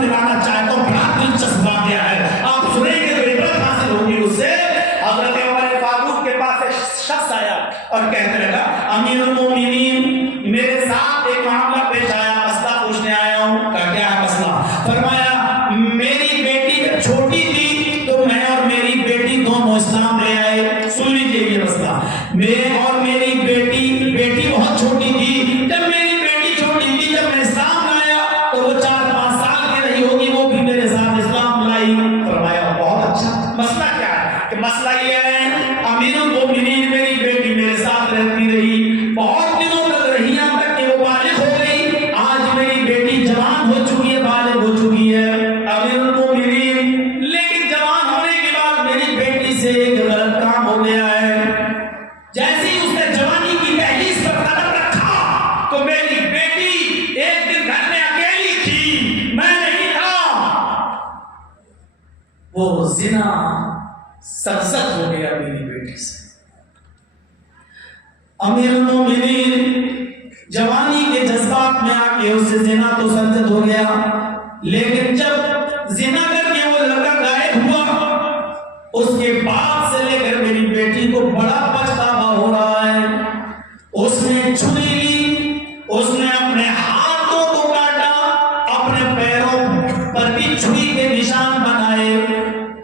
ساتھ دلانا چاہتا ہوں، بڑا دلچسپ واقعہ ہے، آپ سنیں گے تو عبرت حاصل ہوگی اس سے۔ حضرت عمر فاروق کے پاس ایک شخص آیا اور کہنے لگا امیر المومنین میرے ساتھ ایک معاملہ پیش آیا، مسئلہ پوچھنے آیا ہوں۔ کہا کیا ہے مسئلہ؟ فرمایا میری بیٹی جب چھوٹی تھی تو میں اور میری بیٹی دونوں اسلام لے آئے۔ سن لیجیے یہ مسئلہ، میں اور میری بیٹی بہت چھوٹی تھی، جب میری بیٹی چھوٹی تھی جب میں اسلام لایا تو وہ 4-5 سال کی رہی ہوگی، وہ بھی میرے ساتھ اسلام لائی۔ فرمایا بہت اچھا، مسئلہ کیا ہے؟ کہ مسئلہ یہ ہے امیر المومنین میری بیٹی میرے ساتھ رہتی رہی، بہت دنوں تک رہی، یہاں تک کہ وہ بالغ ہو گئی، آج میری بیٹی جوان ہو چکی ہے، بالغ ہو چکی ہے امیر المومنین، لیکن جوان ہونے کے بعد میری بیٹی سے ایک غلط کام ہو گیا ہے۔ جیسے ہی اس نے جوانی کی دہلیز پر قدم رکھا تو میری بیٹی ایک دن گھر میں اکیلی تھی، میں نہیں تھا، وہ زنا سرزد ہو گیا میری بیٹی سے۔ امیر المومنین جوانی کے جذبات میں آ کے اس سے زنا تو سرزد ہو گیا، لیکن جب زنا کر کے وہ لڑکا غائب ہوا اس کے بعد سے لے کر میری بیٹی کو بڑا پچھتاوا ہو رہا ہے۔ اس نے چھری لی، اس نے اپنے ہاتھوں کو کاٹا، اپنے پیروں پر بھی چھری کے نشان بنائے،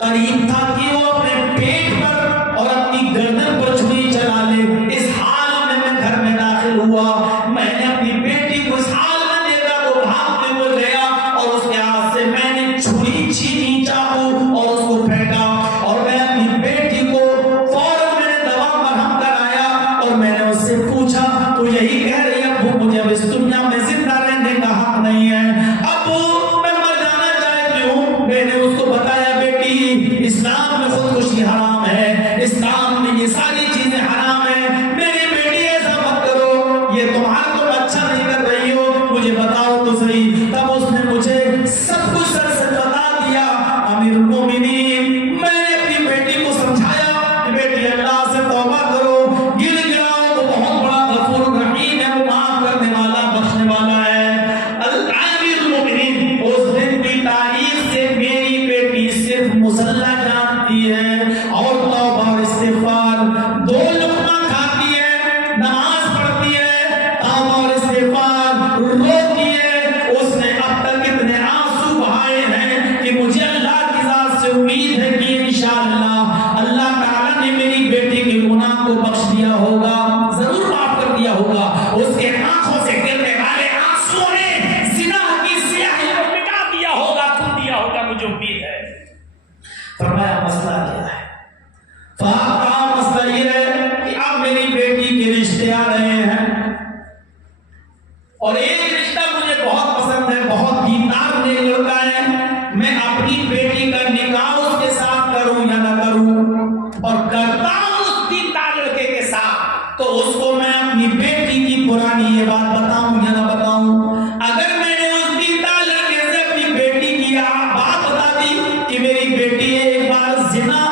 قریب تھا کہ وہ اپنے پیٹ پر اور اپنی گردن پر چھری چلا لے۔ اس حال میں گھر میں داخل ہوا، میں نے اپنی بیٹی کو اس حال میں دیکھا تو بھاگتے ہوئے گیا اور اس کے ہاتھ سے میں نے چھری چھینی، چاقو، اور اس کو پھینکا، اور میں اپنی بیٹی کو فوراً میں نے دوا مرہم کرایا اور میں نے اس سے پوچھا تو یہی کہہ رہی ہے ابو مجھے اب اس دنیا میں زندہ رہنے کا حق نہیں ہے، ابو میں مر جانا چاہتی ہوں۔ میں نے اس کو بتایا بیٹی اسلام میں خودکشی حرام ہے، اسلام میں یہ ساری چیزیں حرام ہیں، میری بیٹی ایسا مت کرو، یہ تمہارا تو اچھا نہیں کر رہی ہو، مجھے بتاؤ تو صحیح۔ تب اس نے مجھے سب کچھ سر سے بتا دیا۔ امیر المومنین میں نے اپنی بیٹی کو سمجھایا کہ بیٹی اللہ سے توبہ کرو، گر گراؤ، وہ بہت بڑا غفور رحیم ہے، وہ معاف کرنے والا بخشنے والا ہے۔ امیر المومنین اس دن کی تاریخ سے میری بیٹی صرف مصلی جانتی ہے اور توبہ اور استغفار، 2 لقمہ کھاتی ہے، نماز پڑھتی ہے، توبہ اور استغفار، روتی ہے۔ اس نے اب تک اتنے آنسو بہائے ہیں کہ مجھے اللہ کی ذات سے امید ہے کہ انشاءاللہ اللہ تعالیٰ نے میری بیٹی کے گناہ کو بخش دیا ہوگا، ضرور معاف کر دیا ہوگا۔ اس کے آنکھوں سے گرنے والے آنسو نے زنا کی سیاہی کو مٹا دیا ہوگا، کھل دیا ہوگا، مجھے امید ہے۔ فرمایا مسئلہ کیا ہے؟ کہا مسئلہ یہ ہے کہ اب میری بیٹی کے رشتے آ رہے ہیں اور ایک رشتہ مجھے بہت پسند ہے، بہت دیندار نیک لڑکا ہے، میں اپنی بیٹی کا نکاح اس کے ساتھ کروں یا نہ کروں، اور کرتا ہوں اس دیندار لڑکے کے ساتھ تو اس کو میں اپنی بیٹی کی پرانی یہ بات بتاؤں یا نہ بتاؤں۔ اگر میں نے اس دیندار لڑکے سے اپنی بیٹی کی بات بتا دی کہ میری بیٹی ایک بار زنا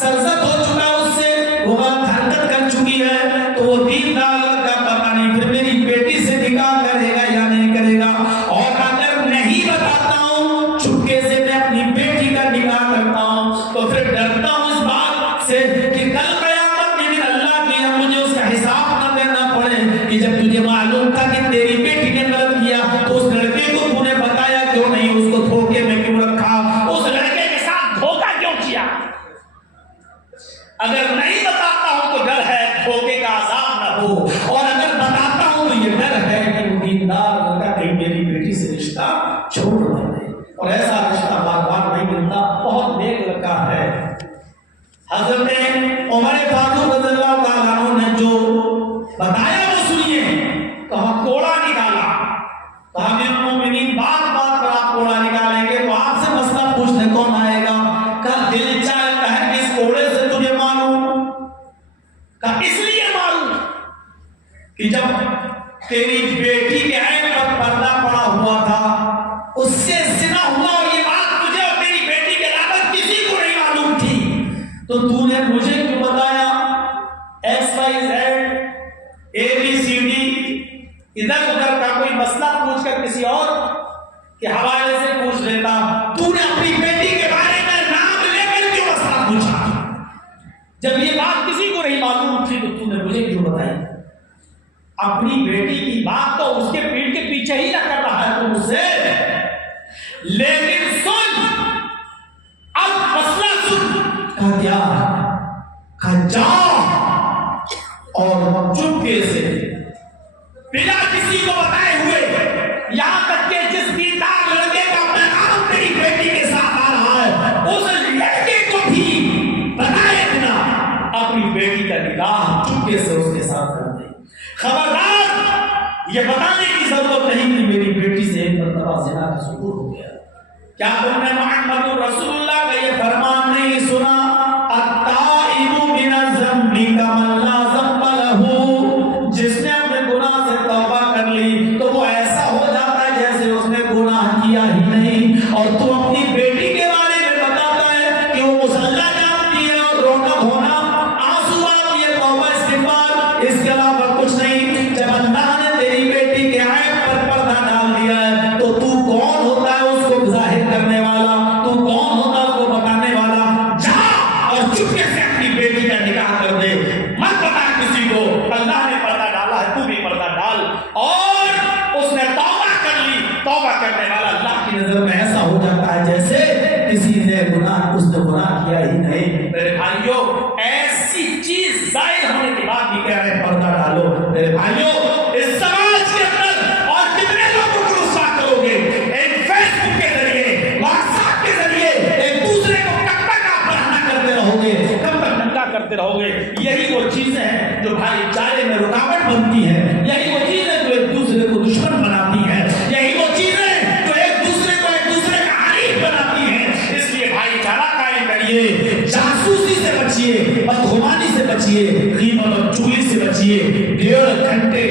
سرزد ہو چکا، اس سے وہ غلط حرکت کر چکی ہے، تو وہ دیندار لڑکا پتہ نہیں پھر میری بیٹی سے نکاح کرے گا یا نہیں کرے گا، اور اگر نہیں بتاتا ہوں چپکے سے میں اپنی بیٹی کا نکاح کرتا ہوں تو پھر ڈرتا ہوں اس بات سے کہ کل قیامت میں بھی اللہ کی مجھے اس کا حساب نہ دینا پڑے کہ جب تجھے معلوم تھا کہ تیری بیٹی نے غلط کیا تو اس لڑکے کو تو نے بتایا کیوں نہیں، اس کو دھوکے میں کیوں رکھا، اس لڑکے کے ساتھ دھوکہ کیوں کیا؟ اگر نہیں بتاتا ہوں تو ڈر ہے دھوکے کا عذاب نہ ہو، اور اگر بتاتا ہوں تو یہ ڈر ہے کہ وہ دیندار لڑکا کہیں میری بیٹی سے رشتہ چھوڑ نہ دے، اور ایسا رشتہ بار بار نہیں ملتا، بہت نیک لڑکا ہے۔ حضرت عمر فاروق رضی اللہ تعالیٰ عنہ نے جو بتایا وہ سنیے۔ کہا کوڑا نکالا، کہا امیر المومنین بات بات پر آپ کوڑا نکالیں گے تو آپ سے مسئلہ پوچھنے کون آئے گا؟ کہا دل چاہتا ہے کہ اس کوڑے سے تجھے ماروں، کہا اس لیے ماروں کہ جب تیری بیٹی کے عین پر پردہ پڑا ہوا تھا اس سے زنا ہوا، اور یہ بات تجھے اور تیری بیٹی کے علاوہ کسی کو نہیں معلوم تھی، تو نے مجھے کیوں بتایا؟ XYZ ABCD ادھر ادھر کا کوئی مسئلہ پوچھ کر کسی اور کے حوالے سے پوچھ لیتا اپنی بیٹی کی بات تو اس کے پیٹ کے پیچھے ہی نہ کر رہا ہے تم اسے، لیکن سن اب مسئلہ سن. کہا کیا؟ کہا جاؤ اور چپکے سے بنا کسی کو بتائے ہوئے، یہاں تک کہ جس دیندار لڑکے کا پیغام میری بیٹی کے ساتھ آ رہا ہے اس لڑکے کو بھی بتائے بنا اپنی بیٹی کا نکاح چپکے سے اس کے ساتھ کر دے. خبردار، یہ بتانے کی ضرورت نہیں کہ میری بیٹی سے ایک مرتبہ زنا کا ثبوت ہو گیا. کیا تم نے محمد رسول اللہ کا یہ فرمان نہیں سنا؟ التائب من الذنب کمن لا ذنب لہ، جس نے اپنے گناہ سے توبہ کر لی تو وہ ایسا ہو جاتا ہے جیسے اس نے گناہ کیا ہی نہیں. اور تو اپنی بیٹی کے بارے میں بتاتا ہے کہ وہ مصلی جانتی ہے اور رونا دھونا آنسو آتی ہے، توبہ استغفار، اس کے علاوہ کچھ نہیں. جب اللہ نے تیری بیٹی کے عیب پر پردہ ڈال دیا ہے تو تو کون ہوتا ہے اس کو ظاہر کرنے والا؟ تو کون ہوتا ہے اس کو بتانے والا؟ جا اور چپکے سے اپنی بیٹی کا نکاح کر دے، مت بتا کسی کو. اللہ نے پردہ ڈالا ہے، تو بھی پردہ ڈال. اور اس نے توبہ کر لی. توبہ کرنے والا اللہ کی نظر میں ایسا ہو جاتا ہے جیسے کسی نے گناہ، اس نے گناہ کیا ہی نہیں. میرے بھائیوں، ایسی چیز ظاہر ہونے کے بعد بھی کہہ رہے پردہ ڈالو. میرے بھائیوں، اس سماج کے اندر اور کتنے لوگوں کو رسوا کرو گے ایک فیس بک کے ذریعے، واٹس ایپ کے ذریعے ایک دوسرے کو کب تک آپ برہنہ کرتے رہو گے، کب تک ننگا کرتے رہو گے؟ یہی وہ چیزیں ہیں جو بھائی چارے میں رکاوٹ بنتی ہیں. یہی وہ چیزیں جو ایک دوسرے کو دشمن بناتی ہیں. یہی وہ چیزیں جو ایک دوسرے کو ایک دوسرے کا حریف بناتی ہیں. اس لیے بھائی چارہ قائم کریے، جاسوسی سے بچیے، بدگمانی سے بچیے، غیبت اور چغلی سے بچیے. 1.5 گھنٹے